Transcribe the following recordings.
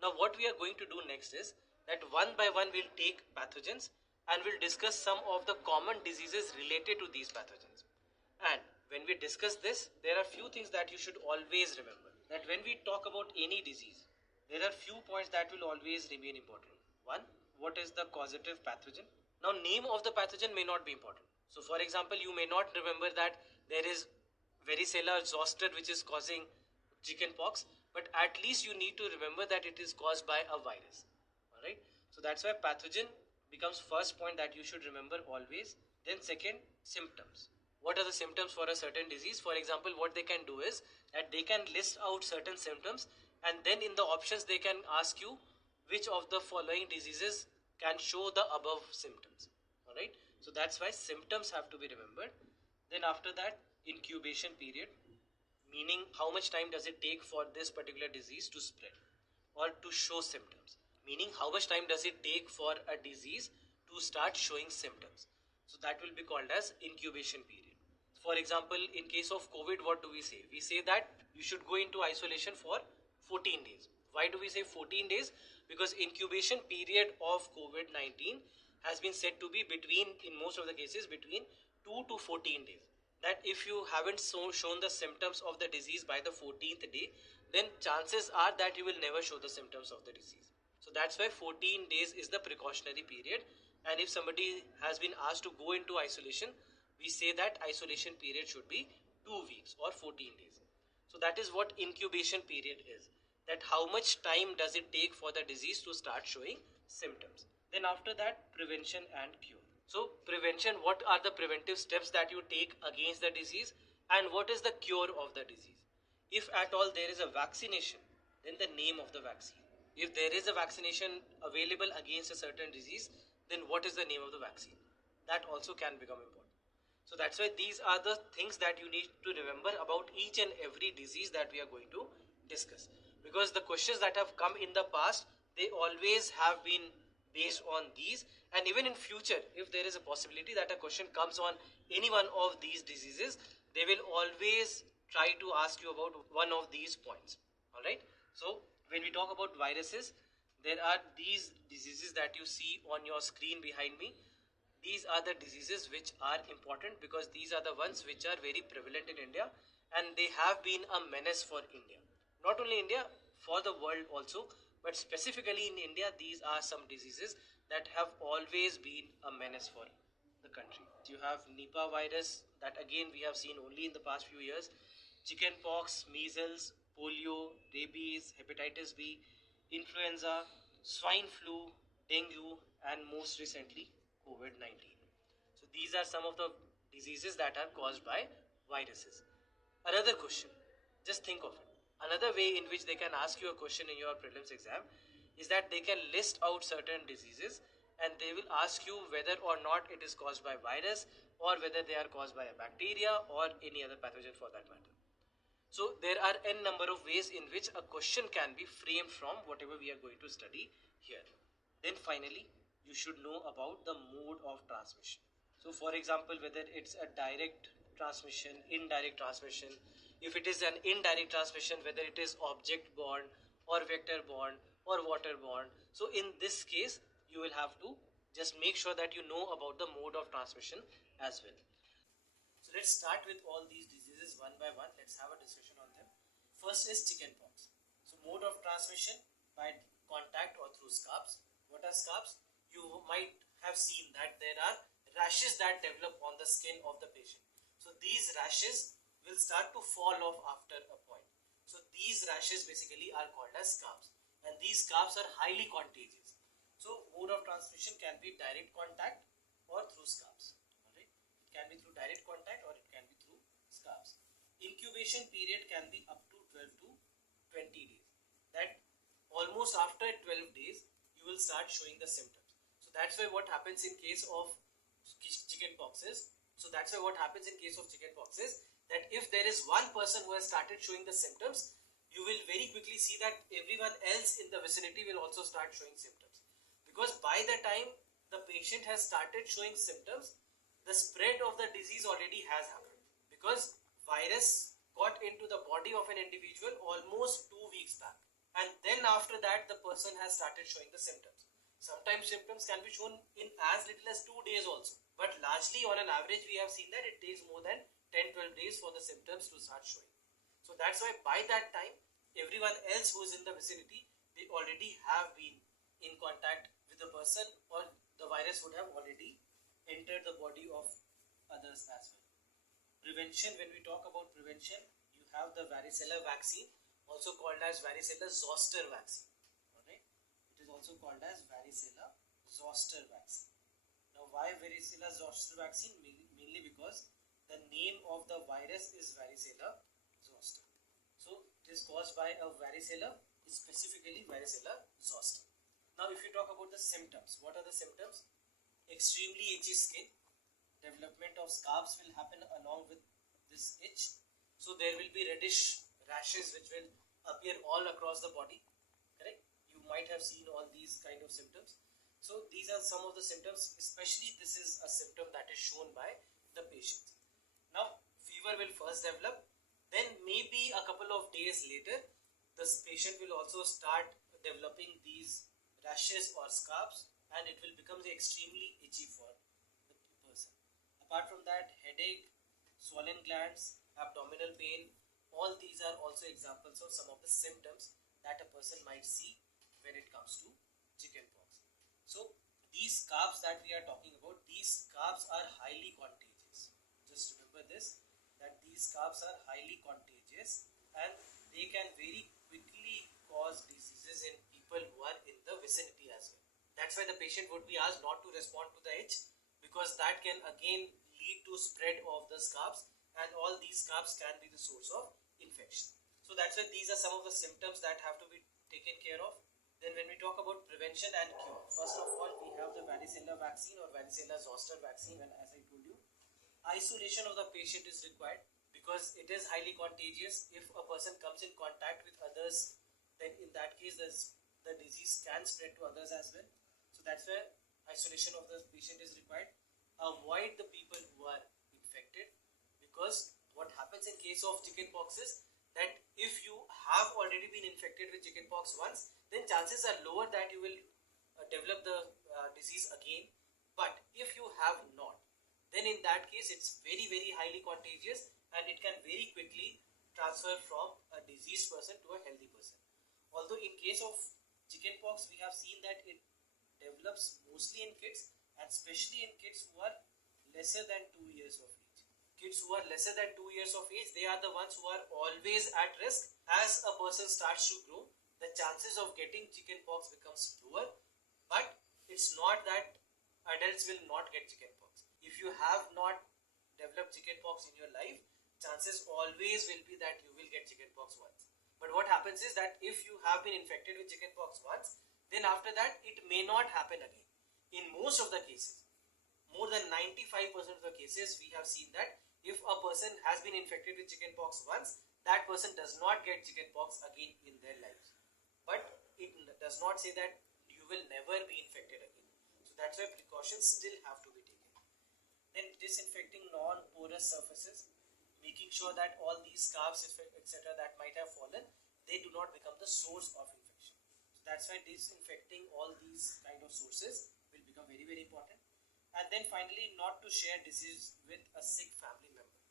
Now what we are going to do next is that one by one we'll take pathogens and we'll discuss some of the common diseases related to these pathogens. And when we discuss this, there are few things that you should always remember. That when we talk about any disease, there are few points that will always remain important. One, what is the causative pathogen? Now name of the pathogen may not be important. So for example, you may not remember that there is varicella zoster which is causing chickenpox, but at least you need to remember that it is caused by a virus. Alright, so that's why pathogen becomes first point that you should remember always. Then second, symptoms. What are the symptoms for a certain disease? For example, what they can do is that they can list out certain symptoms, and then in the options they can ask you which of the following diseases can show the above symptoms. Alright, so that's why symptoms have to be remembered. Then after that, incubation period, meaning how much time does it take for this particular disease to spread or to show symptoms, meaning how much time does it take for a disease to start showing symptoms. So that will be called as incubation period. For example, in case of COVID, what do we say? We say that you should go into isolation for 14 days. Why do we say 14 days? Because incubation period of COVID-19 has been said to be between, in most of the cases, between 2 to 14 days. That if you haven't shown the symptoms of the disease by the 14th day, then chances are that you will never show the symptoms of the disease. So that's why 14 days is the precautionary period. And if somebody has been asked to go into isolation, we say that isolation period should be 2 weeks or 14 days. So that is what incubation period is. That how much time does it take for the disease to start showing symptoms. Then after that, prevention and cure. So prevention, what are the preventive steps that you take against the disease, and what is the cure of the disease? If at all there is a vaccination, then the name of the vaccine. If there is a vaccination available against a certain disease, then what is the name of the vaccine? That also can become important. So that's why these are the things that you need to remember about each and every disease that we are going to discuss. Because the questions that have come in the past, they always have been based on these, and even in future, if there is a possibility that a question comes on any one of these diseases, they will always try to ask you about one of these points. Alright, so when we talk about viruses, there are these diseases that you see on your screen behind me. These are the diseases which are important because these are the ones which are very prevalent in India, and they have been a menace for India. Not only India, for the world also, but specifically in India, these are some diseases that have always been a menace for the country. You have Nipah virus that again we have seen only in the past few years, chickenpox, measles, polio, rabies, hepatitis B, influenza, swine flu, dengue, and most recently COVID-19. So these are some of the diseases that are caused by viruses. Another question, just think of it. Another way in which they can ask you a question in your prelims exam is that they can list out certain diseases and they will ask you whether or not it is caused by virus or whether they are caused by a bacteria or any other pathogen for that matter. So there are n number of ways in which a question can be framed from whatever we are going to study here. Then finally, you should know about the mode of transmission. So for example, whether it's a direct transmission, indirect transmission, if it is an indirect transmission, whether it is object borne or vector borne or water borne. So in this case, you will have to just make sure that you know about the mode of transmission as well. So let's start with all these diseases one by one. Let's have a discussion on them. First is chickenpox. So mode of transmission by contact or through scabs. What are scabs? You might have seen that there are rashes that develop on the skin of the patient. So these rashes will start to fall off after a point. So these rashes basically are called as scabs, and these scabs are highly contagious. So mode of transmission can be direct contact or through scabs. Alright, it can be through direct contact or it can be through scabs. Incubation period can be up to 12 to 20 days. That almost after 12 days you will start showing the symptoms. So that's why what happens in case of chickenpox is, that if there is one person who has started showing the symptoms, you will very quickly see that everyone else in the vicinity will also start showing symptoms. Because by the time the patient has started showing symptoms, the spread of the disease already has happened. Because virus got into the body of an individual almost 2 weeks back. and then after that the person has started showing the symptoms. Sometimes symptoms can be shown in as little as 2 days also, but largely on an average we have seen that it takes more than 10-12 days for the symptoms to start showing. So that's why by that time everyone else who is in the vicinity, they already have been in contact with the person, or the virus would have already entered the body of others as well. Prevention, when we talk about prevention, you have the varicella vaccine, also called as varicella zoster vaccine. Alright, it is also called as varicella zoster vaccine. Now why varicella zoster vaccine? Mainly because the name of the virus is varicella zoster. So it is caused by a varicella, specifically varicella zoster. Now if you talk about the symptoms, what are the symptoms? Extremely itchy skin. Development of scabs will happen along with this itch. So there will be reddish rashes which will appear all across the body. Correct? You might have seen all these kind of symptoms. So these are some of the symptoms, especially this is a symptom that is shown by the patient. Now fever will first develop, then maybe a couple of days later this patient will also start developing these rashes or scabs, and it will become extremely itchy for the person. Apart from that, headache, swollen glands, abdominal pain, all these are also examples of some of the symptoms that a person might see when it comes to chickenpox. So these scabs that we are talking about, these scabs are highly contagious. Just remember this, that these scabs are highly contagious and they can very quickly cause diseases in people who are in the vicinity as well. That's why the patient would be asked not to respond to the itch, because that can again lead to spread of the scabs, and all these scabs can be the source of infection. So that's why these are some of the symptoms that have to be taken care of. Then when we talk about prevention and cure, first of all we have the varicella vaccine or varicella zoster vaccine, and as I told you, isolation of the patient is required because it is highly contagious. If a person comes in contact with others, then in that case the disease can spread to others as well. So that's where isolation of the patient is required. Avoid the people who are infected, because what happens in case of chickenpox is that if you have already been infected with chickenpox once, then chances are lower that you will develop the disease again. But if you have not, then in that case it's very highly contagious, and it can very quickly transfer from a diseased person to a healthy person. Although in case of chickenpox we have seen that it develops mostly in kids, and especially in kids who are lesser than 2 years of age. Kids who are lesser than 2 years of age, they are the ones who are always at risk. As a person starts to grow, the chances of getting chickenpox becomes lower, but it's not that adults will not get chickenpox. If you have not developed chickenpox in your life, chances always will be that you will get chickenpox once. But what happens is that if you have been infected with chickenpox once, then after that it may not happen again. In most of the cases, more than 95% of the cases, we have seen that if a person has been infected with chickenpox once, that person does not get chickenpox again in their lives. But it does not say that you will never be infected again. So that's why precautions still have to be taken. Then disinfecting non-porous surfaces, making sure that all these scabs, etc., that might have fallen, they do not become the source of infection. So that's why disinfecting all these kind of sources will become very important. And then finally, not to share disease with a sick family member.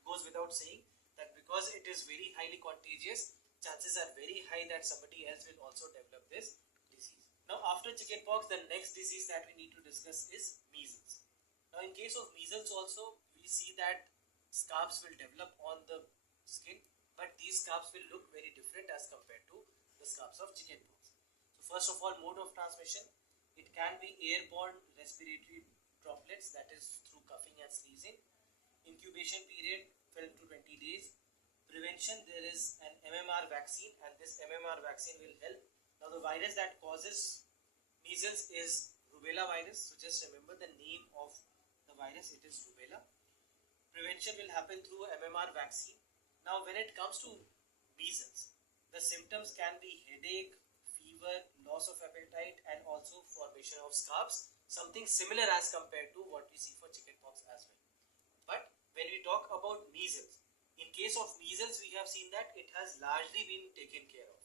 Goes without saying that because it is very highly contagious, chances are very high that somebody else will also develop this disease. Now after chickenpox, the next disease that we need to discuss is measles. Now in case of measles also, we see that scabs will develop on the skin, but these scabs will look very different as compared to the scabs of chickenpox. So first of all, mode of transmission, it can be airborne respiratory droplets, that is through coughing and sneezing. Incubation period 12 to 20 days. Prevention, there is an MMR vaccine, and this MMR vaccine will help. Now the virus that causes measles is rubella virus, so just remember the name of the virus, it is rubella. Prevention will happen through MMR vaccine. Now when it comes to measles, the symptoms can be headache, fever, loss of appetite, and also formation of scabs, something similar as compared to what we see for chickenpox as well. But when we talk about measles, in case of measles we have seen that it has largely been taken care of.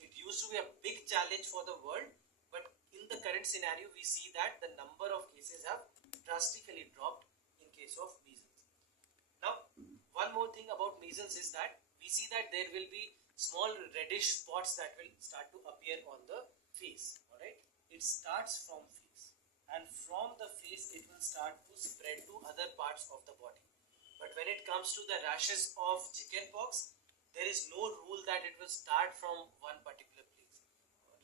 It used to be a big challenge for the world, but in the current scenario, we see that the number of cases have drastically dropped in case of measles. Now, one more thing about measles is that we see that there will be small reddish spots that will start to appear on the face. Alright, it starts from face, and from the face it will start to spread to other parts of the body. But when it comes to the rashes of chickenpox, there is no rule that it will start from one particular place.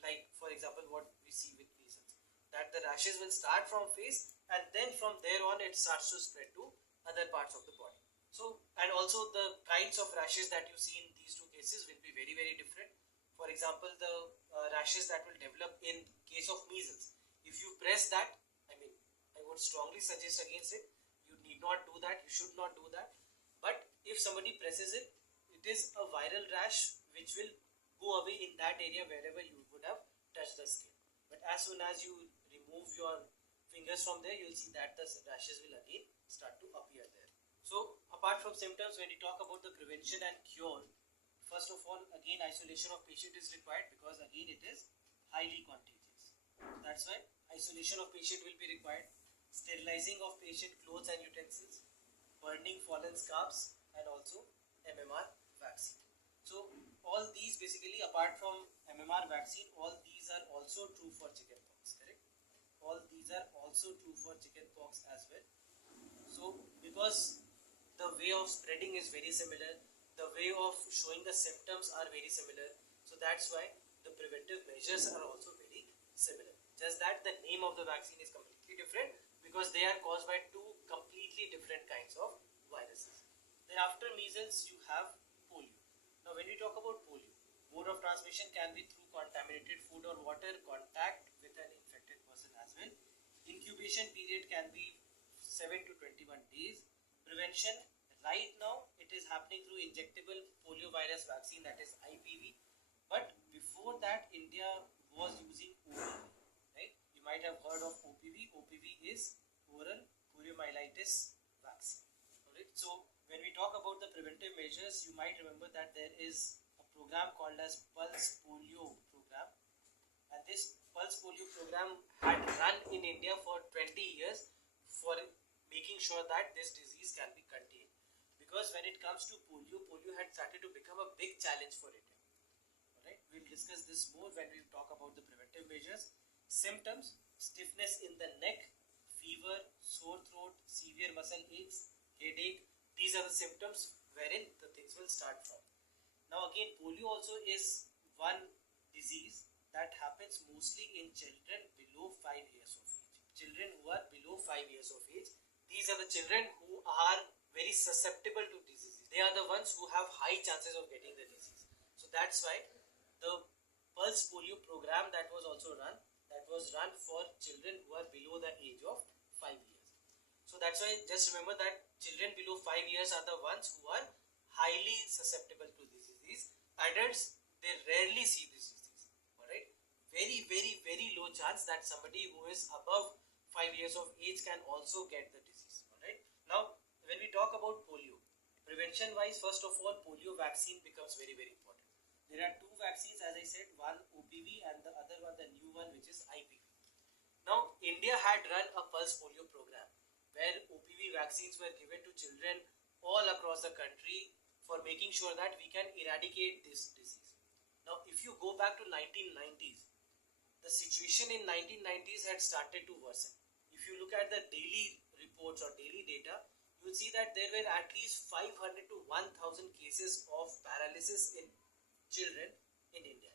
Like for example, what we see with measles, that the rashes will start from face, and then from there on it starts to spread to other parts of the body. So, and also the kinds of rashes that you see in these two cases will be very, very different. For example, the rashes that will develop in case of measles, if you press that, I mean, I would strongly suggest against it. You need not do that. You should not do that. But if somebody presses it, it is a viral rash which will go away in that area wherever you would have touched the skin. But as soon as you remove your fingers from there, you'll see that the rashes will again start to appear there. So apart from symptoms, when we talk about the prevention and cure, first of all, again isolation of patient is required, because again it is highly contagious. That's why isolation of patient will be required. Sterilizing of patient clothes and utensils, burning fallen scarps, and also MMR vaccine. So all these basically, apart from MMR vaccine, all these are also true for chickenpox, correct? All these are also true for chickenpox as well. So because the way of spreading is very similar, the way of showing the symptoms are very similar, so that's why the preventive measures are also very similar. Just that the name of the vaccine is completely different, because they are caused by two completely different kinds of viruses. Then after measles you have polio. Now when we talk about polio, mode of transmission can be through contaminated food or water, contact with an infected person as well. Incubation period can be 7 to 21 days. Prevention, right now it is happening through injectable polio virus vaccine, that is IPV. But before that, India was using OPV, right? You might have heard of OPV. OPV is oral poliomyelitis vaccine. Alright, so when we talk about the preventive measures, you might remember that there is a program called as Pulse Polio program, and this Pulse Polio program had run in India for 20 years for making sure that this disease can be contained. Because when it comes to polio, polio had started to become a big challenge for India. Alright, we'll discuss this more when we talk about the preventive measures. Symptoms: stiffness in the neck, fever, sore throat, severe muscle aches, headache. These are the symptoms wherein the things will start from. Now again, polio also is one disease that happens mostly in children below 5 years of age. Children who are below 5 years of age, these are the children who are very susceptible to diseases. They are the ones who have high chances of getting the disease. So that's why the Pulse Polio program that was also run, that was run for children who are below the age of 5 years. So that's why just remember that children below 5 years are the ones who are highly susceptible to this disease. Adults, they rarely see this disease. Alright, very, very, very low chance that somebody who is above 5 years of age can also get the disease. Alright, now when we talk about polio, prevention wise, first of all, polio vaccine becomes very, very important. There are two vaccines, as I said, one OPV and the other one, the new one, which is IPV. Now India had run a pulse polio program where OPV vaccines were given to children all across the country for making sure that we can eradicate this disease. Now if you go back to 1990s, the situation in 1990s had started to worsen. If you look at the daily reports or daily data, you will see that there were at least 500 to 1000 cases of paralysis in children in India,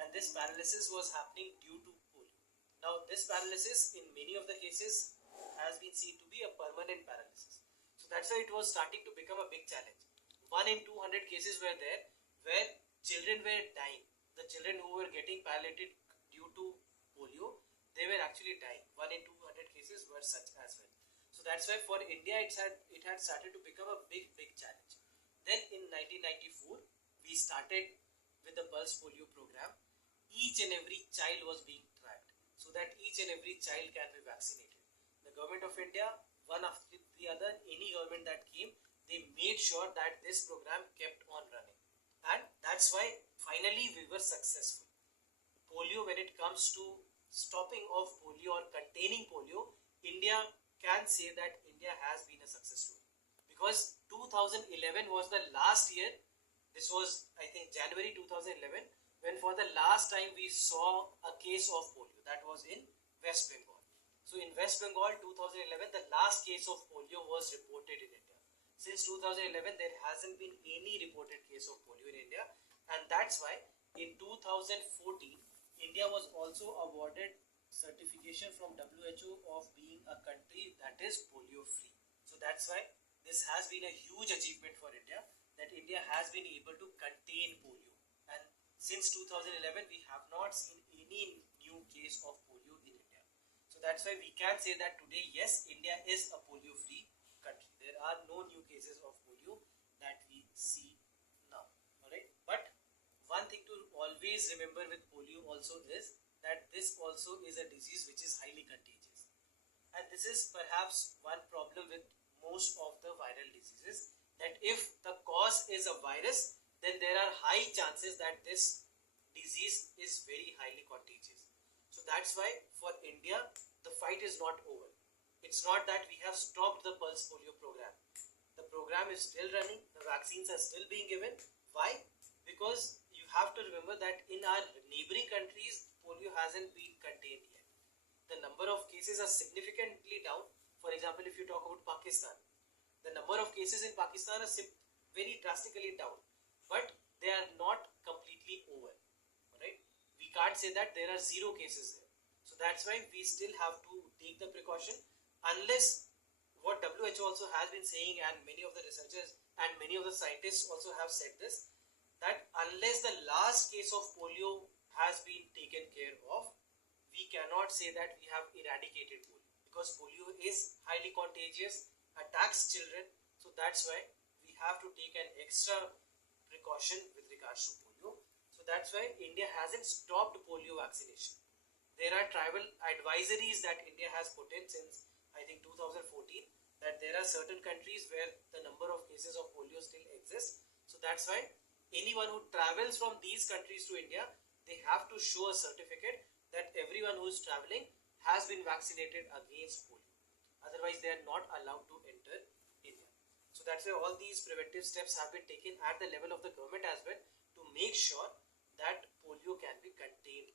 and this paralysis was happening due to polio. Now this paralysis in many of the cases has been seen to be a permanent paralysis. So that's why it was starting to become a big challenge. 1 in 200 cases were there where children were dying. The children who were getting paralytic due to polio, they were actually dying. 1 in 200 cases were such as well. So that's why for India it had started to become a big challenge. Then in 1994 we started with the Pulse Polio program. Each and every child was being tracked so that each and every child can be vaccinated. The government of India, one after the other, any government that came, they made sure that this program kept on running, and that's why finally we were successful. Polio, when it comes to stopping of polio or containing polio, India can say that India has been a success story, because 2011 was the last year. This was, I think, January 2011, when for the last time we saw a case of polio. That was in West Bengal. So in West Bengal 2011, the last case of polio was reported in India. Since 2011, there hasn't been any reported case of polio in India, and that's why in 2014 India was also awarded certification from WHO of being a country that is polio free. So that's why this has been a huge achievement for India, that India has been able to contain polio. And since 2011, we have not seen any new case of polio in India. So that's why we can say that today, yes, India is a polio free country. There are no new cases of polio that we see now. Alright, but one thing to always remember with polio also is that this also is a disease which is highly contagious. And this is perhaps one problem with most of the viral diseases, that if the cause is a virus, then there are high chances that this disease is very highly contagious. So that's why for India, the fight is not over. It's not that we have stopped the pulse polio program. The program is still running, the vaccines are still being given. Why? Because you have to remember that in our neighboring countries, polio hasn't been contained yet. The number of cases are significantly down. For example, if you talk about Pakistan, the number of cases in Pakistan are very drastically down, but they are not completely over. Right? We can't say that there are zero cases there. So that's why we still have to take the precaution, unless what WHO also has been saying, and many of the researchers and many of the scientists also have said this, that unless the last case of polio has been taken care of, we cannot say that we have eradicated polio, because polio is highly contagious, attacks children. So that's why we have to take an extra precaution with regards to polio. So that's why India hasn't stopped polio vaccination. There are tribal advisories that India has put in since, I think, 2014, that there are certain countries where the number of cases of polio still exists. So that's why anyone who travels from these countries to India, they have to show a certificate that everyone who is traveling has been vaccinated against polio. Otherwise, they are not allowed to enter India. So that's why all these preventive steps have been taken at the level of the government as well, to make sure that polio can be contained